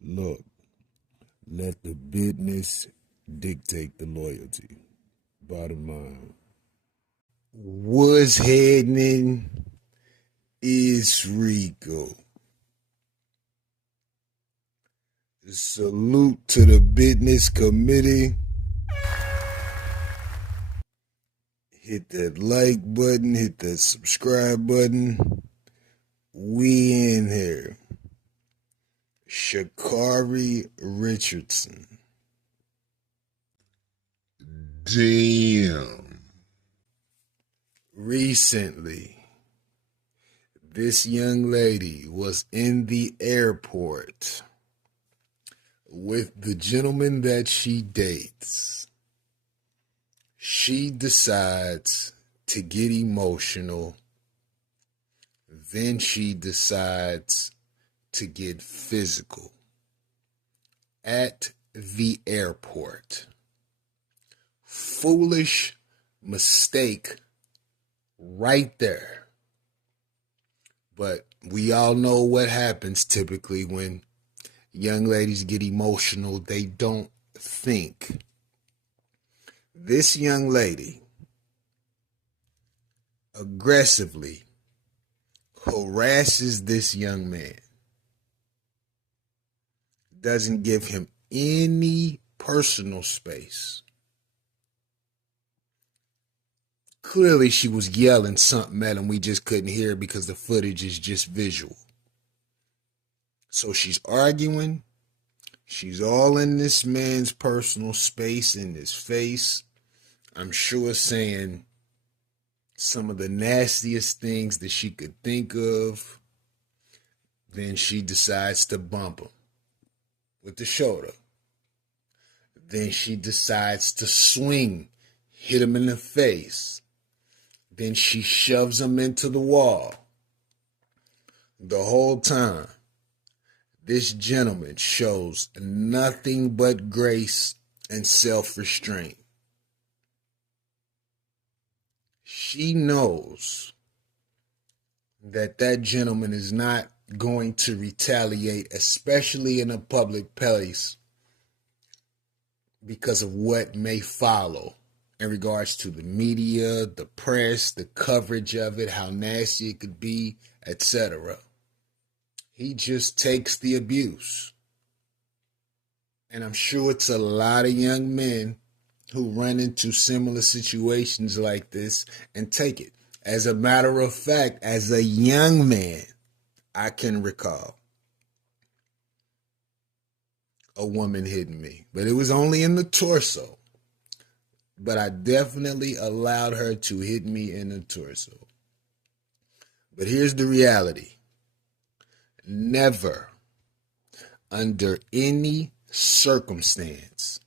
Look, let the business dictate the loyalty. Bottom line. What's happening is Rico. Salute to the business committee. Hit that like button, hit that subscribe button. We in here. Sha'Cari Richardson. Damn. Recently, this young lady was in the airport with the gentleman that she dates. She decides to get emotional. Then she decides to get physical at the airport. Foolish mistake right there. But we all know what happens typically when young ladies get emotional. They don't think. This young lady aggressively harasses this young man. Doesn't give him any personal space. Clearly, she was yelling something at him. We just couldn't hear it because the footage is just visual. So she's arguing. She's all in this man's personal space, in his face. I'm sure saying some of the nastiest things that she could think of. Then she decides to bump him with the shoulder. Then she decides to swing, hit him in the face. Then she shoves him into the wall. The whole time, this gentleman shows nothing but grace and self-restraint. She knows that that gentleman is not going to retaliate, especially in a public place, because of what may follow in regards to the media, the press, the coverage of it, how nasty it could be, etc. He just takes the abuse. And I'm sure it's a lot of young men who run into similar situations like this and take it. As a matter of fact, as a young man, I can recall a woman hitting me, but it was only in the torso. But I definitely allowed her to hit me in the torso. But here's the reality. Never, under any circumstance,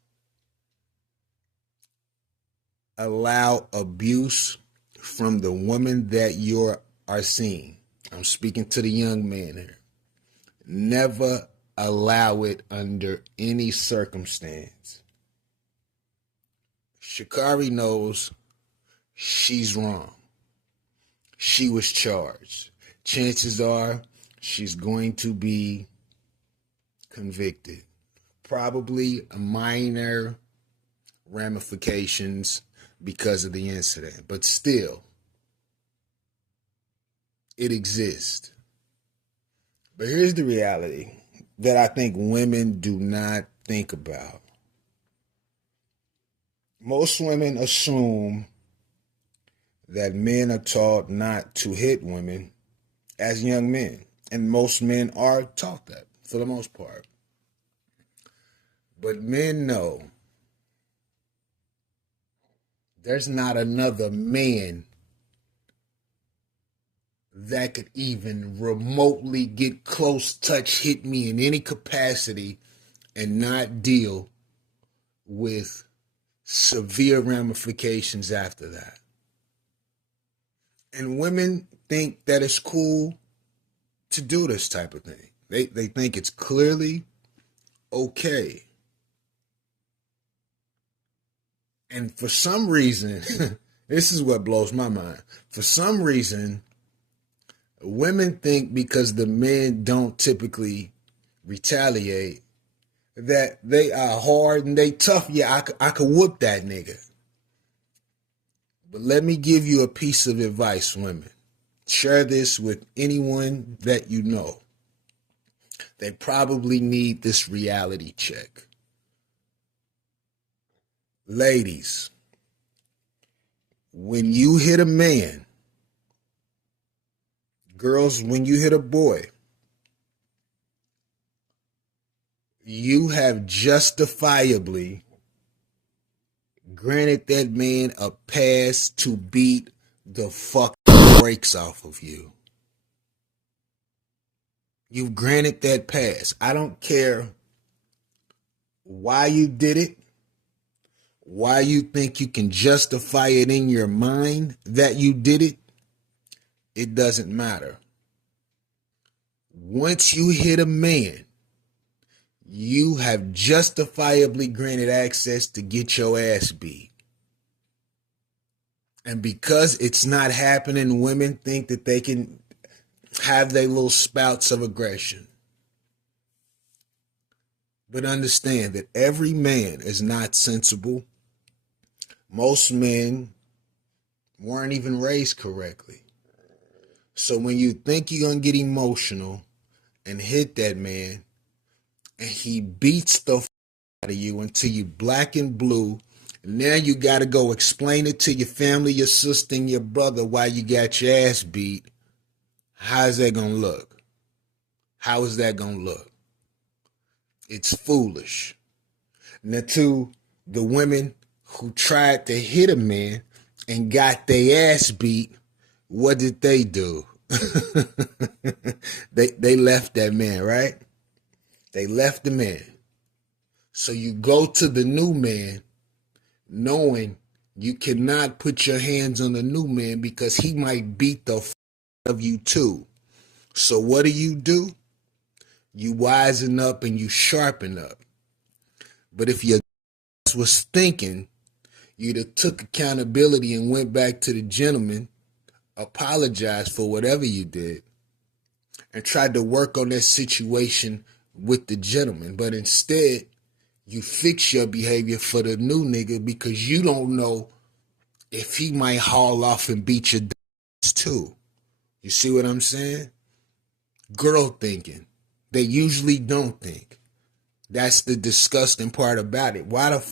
allow abuse from the woman that you are seeing. I'm speaking to the young man here. Never allow it under any circumstance. Sha'Cari knows she's wrong. She was charged. Chances are she's going to be convicted. Probably minor ramifications because of the incident. But still, it exists. But here's the reality that I think women do not think about. Most women assume that men are taught not to hit women as young men. And most men are taught that for the most part. But men know there's not another man that could even remotely get close, touch, hit me in any capacity and not deal with severe ramifications after that. And women think that it's cool to do this type of thing. They think it's clearly okay. And for some reason, this is what blows my mind. For some reason, women think because the men don't typically retaliate, that they are hard and they tough. Yeah, I could whoop that nigga. But let me give you a piece of advice, women. Share this with anyone that you know. They probably need this reality check. Ladies, when you hit a man, girls, when you hit a boy, you have justifiably granted that man a pass to beat the fucking brakes off of you. You've granted that pass. I don't care why you did it, why you think you can justify it in your mind that you did it. It doesn't matter. Once you hit a man, you have justifiably granted access to get your ass beat. And because it's not happening, women think that they can have their little spouts of aggression. But understand that every man is not sensible. Most men weren't even raised correctly. So when you think you're going to get emotional and hit that man, and he beats the out of you until you black and blue, and now you got to go explain it to your family, your sister, and your brother why you got your ass beat, how's that going to look? How is that going to look? It's foolish. Now, to the women who tried to hit a man and got their ass beat, what did they do? They left that man, right? They left the man. So you go to the new man knowing you cannot put your hands on the new man because he might beat the of you too. So what do? You wisen up and you sharpen up. But if your was thinking, you'd have took accountability and went back to the gentleman, apologized for whatever you did, and tried to work on that situation with the gentleman. But instead, you fix your behavior for the new nigga because you don't know if he might haul off and beat your too. You see what I'm saying? Girl thinking. They usually don't think. That's the disgusting part about it. Why the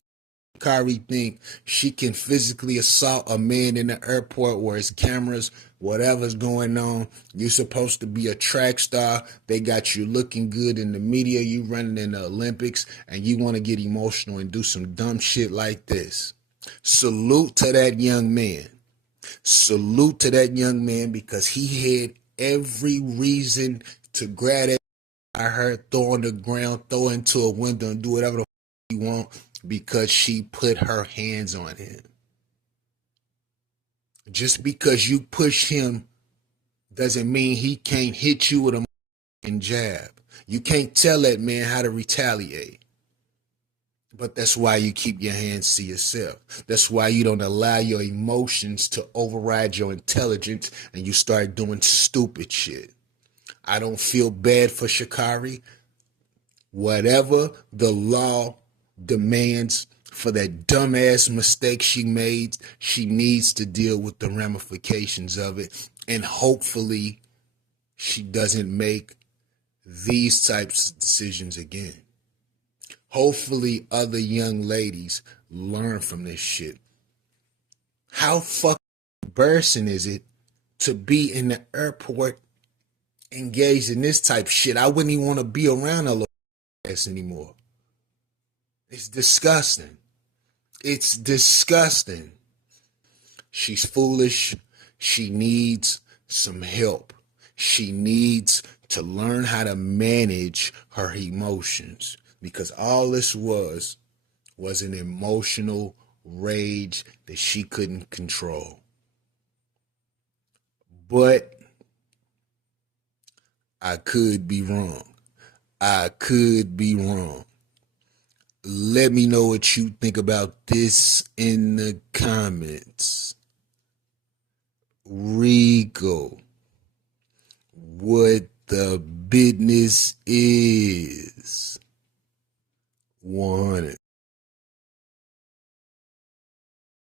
Sha'Cari think she can physically assault a man in the airport where it's cameras, whatever's going on? You're supposed to be a track star. They got you looking good in the media. You running in the Olympics, and you want to get emotional and do some dumb shit like this. Salute to that young man. Salute to that young man because he had every reason to grab that I heard, throw on the ground, throw into a window, and do whatever the he want because she put her hands on him. Just because you push him doesn't mean he can't hit you with a jab. You can't tell that man how to retaliate. But that's why you keep your hands to yourself. That's why you don't allow your emotions to override your intelligence and you start doing stupid shit. I don't feel bad for Sha'Cari. Whatever the law demands for that dumbass mistake she made, she needs to deal with the ramifications of it. And hopefully she doesn't make these types of decisions again. Hopefully other young ladies learn from this shit. How fucking embarrassing is it to be in the airport engaged in this type of shit? I wouldn't even want to be around a little ass anymore. It's disgusting. It's disgusting. She's foolish. She needs some help. She needs to learn how to manage her emotions because all this was an emotional rage that she couldn't control. But I could be wrong. I could be wrong. Let me know what you think about this in the comments. Rico, what the business is. 100.